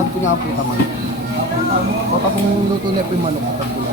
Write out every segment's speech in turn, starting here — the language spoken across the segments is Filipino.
Tagpo nga po taman. O tapong luto niya po yung manok. Tagpo nga.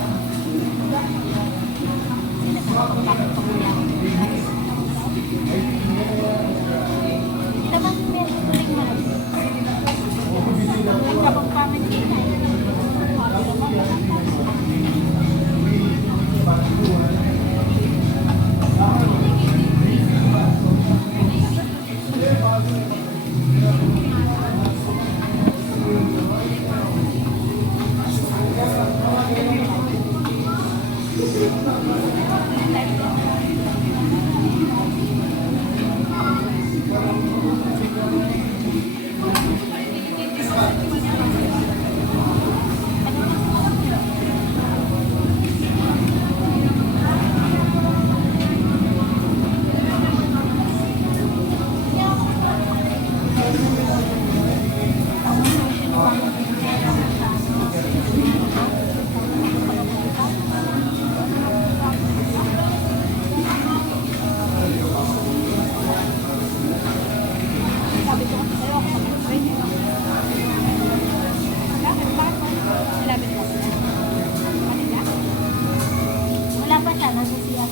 Wala pa siya, nasa siya.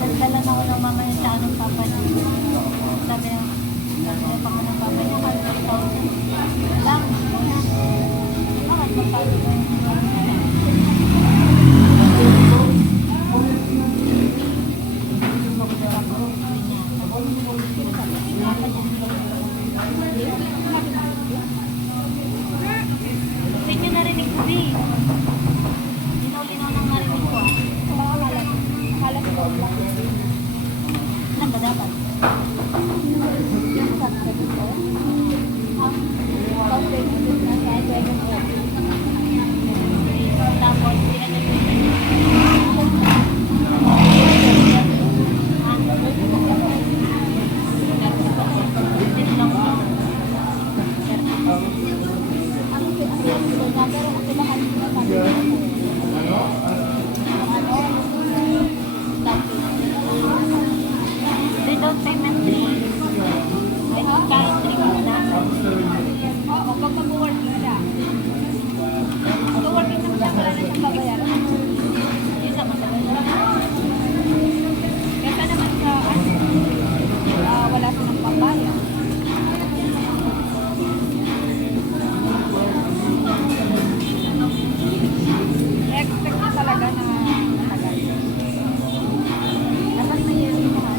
Nagdalan ako ng mama niya sa anong papa niya. Sabi niya pa ko ng papa niya, kahit 1,000 lang. Bakit magkano ba yung hindi nyo narinig ko, B. Linaw-linaw nang narinig ko. Akala ko lang. Ilan ba dapat? Yung subject ko? Subject ko na sa atin ko. Tapos, without payment fee. Ay, kahit drink na. Oo, pag mag-working siya. Mag-working naman siya, wala na siyang babayaran. Yun naman talaga. Kaya naman sa, wala silang papaya. I-expect ko talaga na matagal. Dapat na yun yung mahal.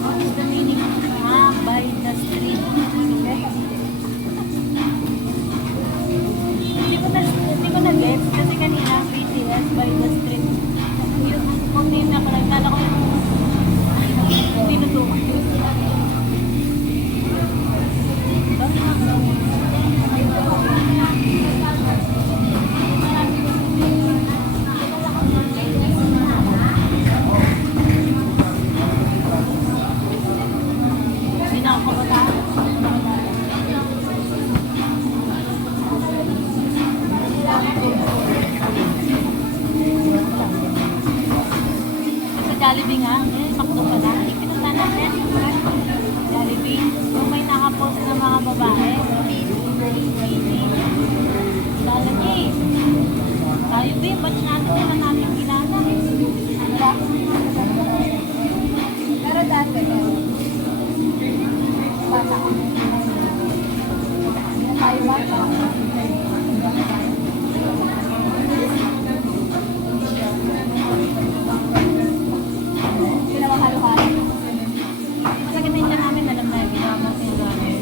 What is the meaning? By the street. Hindi ko na-get kasi kanina BTS by the street. Yung kung name na ko, nagkala ko yung tinutukan. Jollibee nga, sakto pa na. Pinunta natin. Jollibee. Yung may nakapost na mga babae. Jollibee. Tayo ba, ba't natin natin kilala? Pero dati, bata ko. Tayo bata. Pinamahalo-halo. Sa ganito namin, alam na yung ginawa natin yung gano'n.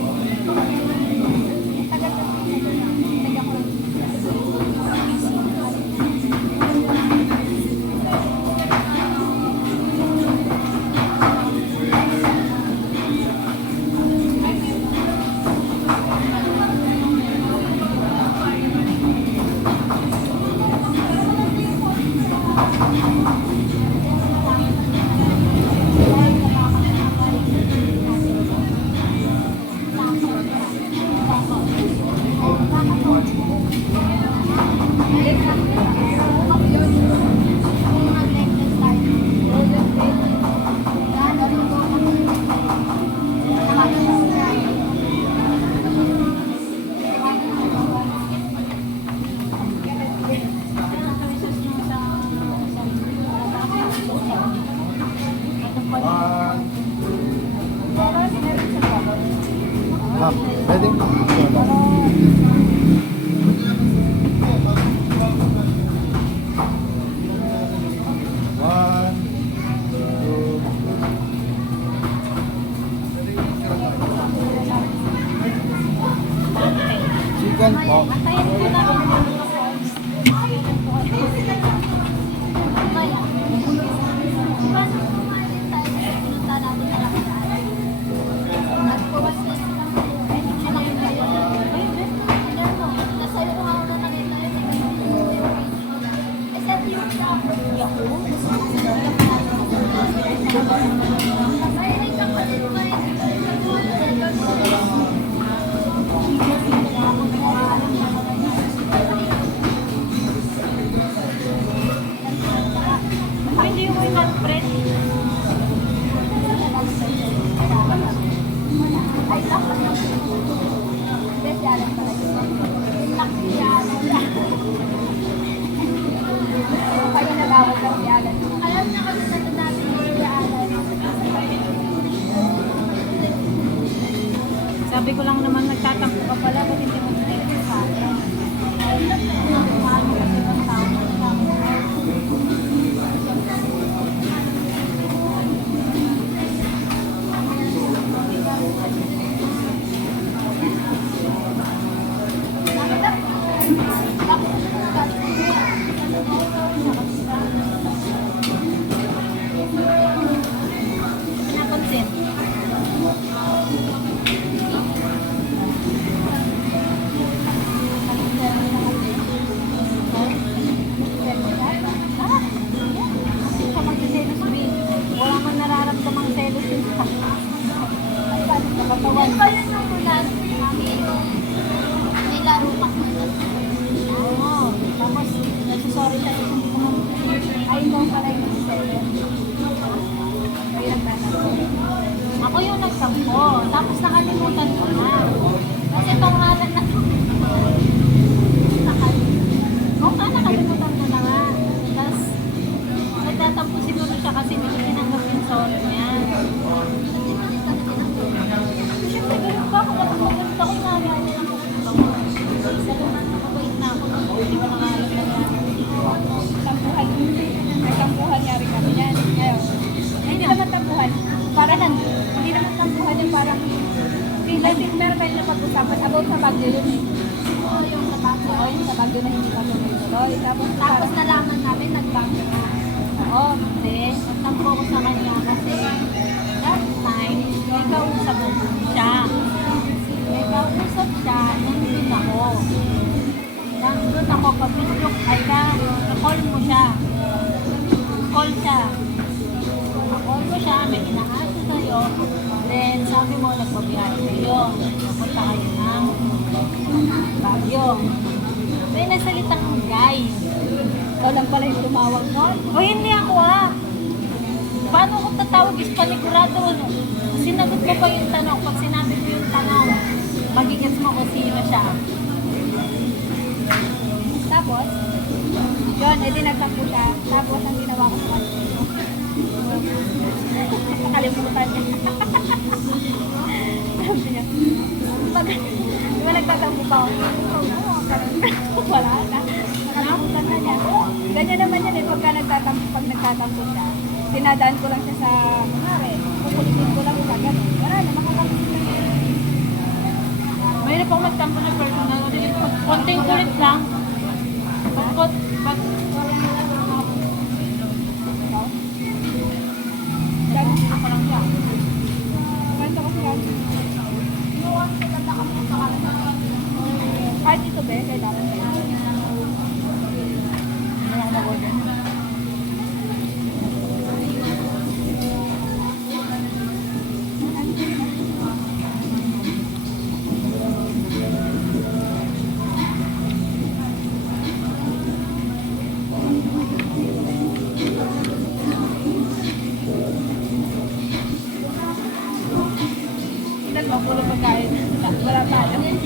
Thank you. Pwede? One, two, chicken po. Antayin ko na rin yung mga calls. Antayin ko. Mamaya. Paano kumain tayo sa pinunta natin na nakaraan? At puwas na sila. Ay, hindi siya nakita. Ayan mo. Nasa iyo ako na nakita yun. Eh, sa iyo siya. Yahoo? Ay, may kapalit pa yun. Hindi mo yung not-friend. Ay, dapat lang. Hindi, si Alan pala yun. Laki si Alan. Kaya nagawag lang si Alan. Alam na kami na natin si Alan. Sabi ko lang naman nagtatampo ka pala, ba't hindi mo tinigil sa akin? Ay, mahal mo kasi ng tao. Pinapansin. Wala man nararamdamang selos yun. Yan ba yun yung ulan? Nilaro pa. Oo. Tapos, nagsasorry siya. Ay, ikaw pala yung nagsasorry. Kayo nagtatampo. Ako yung nagtampo. Tapos nakalimutan ko na. Kasi pangalan na to. Oo nga, nakalimutan ko na nga. Tapos, nagtatampo siguro siya kasi hindi ko tinanggap yung sorry niya. Siyempre, ganun pa ako. Nagpupunta ko nga nga niya ng pupunta ko. Isa naman, nakawait na ako. Hindi ko nangalam na nga. Tampuhan. May tampuhan nga rin kami yan. Ngayon, hindi naman tampuhan. Parang hindi naman tampuhan yung parang meron kayo na pag-usapan about sa Baguio yun eh. Oo, yung sa bago. Oo, yung sa Baguio na hindi pa tuloy. Tapos Tapos nalaman namin, nagbago na. oo, Hindi, nagtampo ko sa kanya kasi that time, may kausap siya. May kausap siya, nandun ako. Nandun ako, pag-video, ay ka-call mo siya. Call siya. Na-call mo siya, may inaasa sa'yo. Then, sabi mo, nagpabiyahe kayo. Napunta kayo ng Baguio. May nasalitang guy. ikaw lang pala yung tumawag nun. O hindi ako ah. Paano ko tatawag is panigurado? Sinagot ko pa yung tanong. Pag sinabi ko yung tanong, magigets mo kung sino siya. Tapos, yun, edi nagtampo siya. Tapos, ang ginawa ko sa kanya. Nakalimutan niya. Sabi niya, di ba nagtatampo pa ako? Wala na. Nakalimutan na niya. Ganyan naman yan eh, pag nagtatampo siya. Tinadaan ko lang siya sa, kunwari, kukulitin ko lang siya, gano'n. Wala na, makakalimutan niya. Mayroon pong magtampo na personal. Konting kulit lang. Pag Gano'n ko lang siya. Kwento ko siya. Kahit ito be, kailangan ba yun? wala na ko dyan. Ilan ba? Puro pagkain. Wala tayo.